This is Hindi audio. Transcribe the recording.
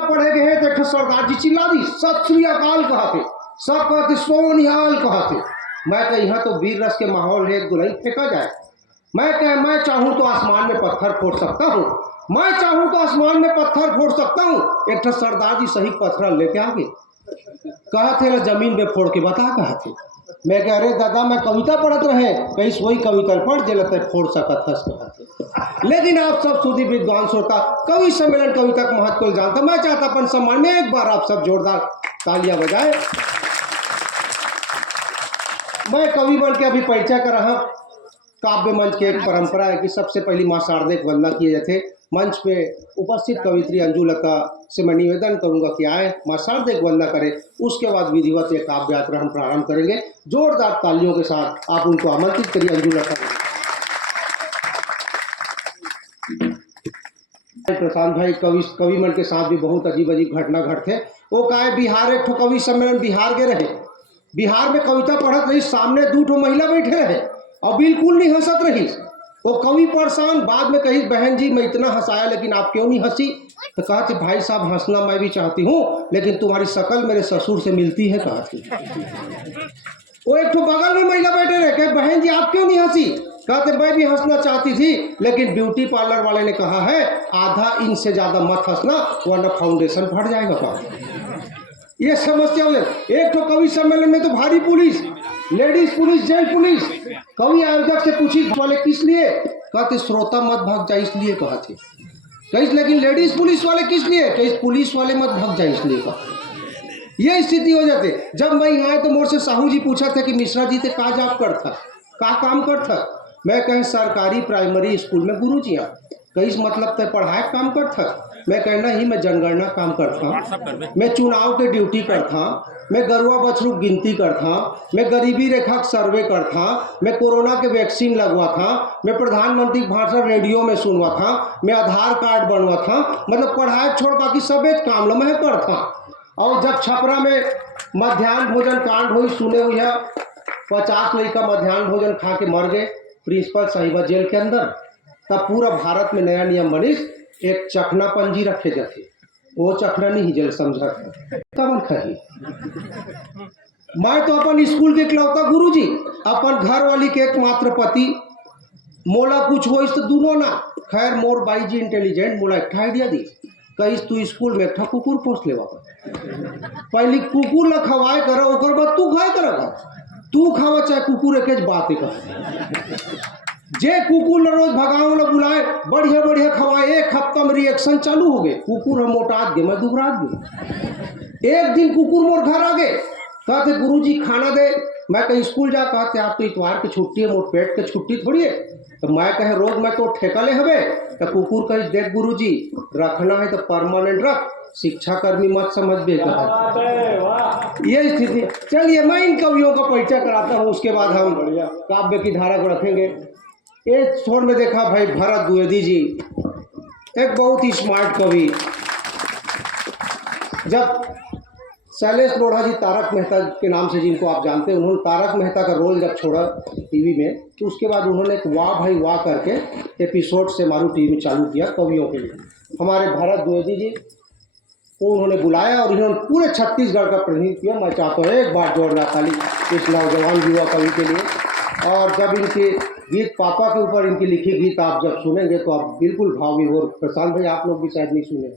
पढ़े गए तो सरदार जी चिल्ला दी, सत श्री अकाल कहते, सब कहते सोनिहाल कहते। मैं कह यहाँ तो वीर रस के माहौल है, गुलई फेंका जाए। मैं चाहूँ तो आसमान में पत्थर फोड़ सकता हूँ, मैं चाहूँ तो आसमान में पत्थर फोड़ सकता हूँ। एक सरदार जी सही पत्थर लेके आ गए, कहा थे जमीन पे फोड़ के बता कहा थे। मैं कह अरे दादा मैं कविता पढ़त रहे, कहीं वही कविता पढ़ जलते फोड़ सकत हस कहा थे। लेकिन आप सब सुधी विद्वान श्रोता कवि सम्मेलन कविता का महत्व को जानता, मैं चाहता अपन सम्मान में एक बार आप सब जोरदार तालियां बजाए। मैं कवि बन के अभी परिचय कर रहा। काव्य मंच की एक परंपरा है कि सबसे पहली मां शारदे की वंदना किए जाते। मंच पे उपस्थित कवित्री अंजुलता से मैं निवेदन करूंगा कि आए मां शारदे की वंदना करें, उसके बाद विधिवत एक काव्य यात्रा हम प्रारंभ करेंगे। जोरदार तालियों के साथ आप उनको आमंत्रित करिए। अंजुलता प्रशांत भाई कवि मन के साथ भी बहुत अजीब अजीब घटना घटते। वो कहा बिहार एक कवि सम्मेलन बिहार के रहे, बिहार में कविता पढ़त रही, सामने 2 महिला बैठे रहे और बिल्कुल नहीं हंसत रही। वो कवि परेशान, बाद में कही बहन जी मैं इतना हंसाया लेकिन आप क्यों नहीं हंसी? तो कहा कि भाई साहब हंसना मैं भी चाहती हूँ लेकिन तुम्हारी शक्ल मेरे ससुर से मिलती है। कहा थी वो एक बगल में महिला बैठे रहे, कहे बहन जी आप क्यों नहीं हंसी? कहते मैं भी हंसना चाहती थी लेकिन ब्यूटी पार्लर वाले ने कहा है आधा इंच से ज्यादा मत हंसना वरना फाउंडेशन फट जाएगा। कहा ये समस्या हो जाए। एक तो कवि सम्मेलन में तो भारी police, ladies police, gents police. कवि आयोजक से पूछी वाले किस लिए? कहते श्रोता मत भाग जाए इसलिए। कहा थे कहीं लेकिन लेडीज पुलिस वाले किस लिए? कहीं पुलिस वाले मत भाग जाए इसलिए। कहा ये स्थिति हो जाते। जब मैं यहाँ आया तो मोर से साहू जी पूछा था कि मिश्रा जी थे का जॉब करता, का काम करता? मैं कहें सरकारी प्राइमरी स्कूल में गुरु जी कहीं मतलब तो पढ़ाई काम करता। मैं कहना ही मैं जनगणना काम करता, मैं चुनाव के ड्यूटी करता, मैं गरुआ बछरू गिनती करता, मैं गरीबी रेखा सर्वे करता, मैं कोरोना के वैक्सीन लगवा था, मैं प्रधानमंत्री भाषण रेडियो में सुनवा था, मैं आधार कार्ड बनवा था। मतलब पढ़ाई छोड़ बाकी सब काम लो मैं करता। और जब छपरा में मध्याह्न भोजन कांड हुई सुने हुई है, 50 लड़का मध्याह्न भोजन खा के मर गए, प्रिंसिपल साहिबा जेल के अंदर। तब पूरा भारत में नया नियम बनिस, एक चखना पंजी रखे जाते, वो चखना नहीं जल समझा कमन खही। मैं तो अपन स्कूल के इकलौता गुरुजी, अपन घर वाली के एकमात्र पति, मोला कुछ हो तो दोनों ना। खैर मोर बाई जी इंटेलिजेंट, मोला एक आइडिया दी, कहीं तू स्कूल में एक कुकुर पोस ले। पहले कुकुर ला खवाए करो, ओकर बाद तू खाए करेगा। तू खावा चाहे कुकुर एक बात कर। जे कुकुर रोज भगाओ ला बुलाए, बढ़िया बढ़िया खवाए, एक हफ्ता में रिएक्शन चालू हो गए, कुकुर हम मोटा गए, मैं दुबरा गए। एक दिन कुकुर मोर घर आ गए, कहते गुरुजी खाना दे। मैं कहीं स्कूल जा, कहते आप तो इतवार की छुट्टी है, मोर पेट की छुट्टी थोड़ी है। तो मैं कहे रोज मैं तो ठेका ले हवे। तो कुकुर कही देख गुरुजी रखना है तो परमानेंट रख, शिक्षा कर्मी मत समझ बे। ये स्थिति। चलिए मैं इन कवियों का परिचय कराता हूँ, उसके बाद हम काव्य की धारा को रखेंगे। एक छोर में देखा भाई भरत द्विवेदी जी, एक बहुत ही स्मार्ट कवि। जब शैलेश लोढ़ा जी तारक मेहता के नाम से जिनको आप जानते हैं, उन्होंने तारक मेहता का रोल जब छोड़ा टीवी में, तो उसके बाद उन्होंने एक वाह भाई वाह करके एपिसोड से मारू टीवी चालू किया कवियों के लिए। हमारे भरत द्विवेदी जी को उन्होंने बुलाया और इन्होंने पूरे छत्तीसगढ़ का प्रतिनिधित्व किया। मैं चाहता हूँ एक बार जोरदार ताली इस नौजवान युवा कवि के लिए। और जब इनके गीत पापा के ऊपर इनकी लिखी गीत आप जब सुनेंगे तो आप बिल्कुल भावी हो। प्रशांत भाई आप लोग भी शायद नहीं सुने।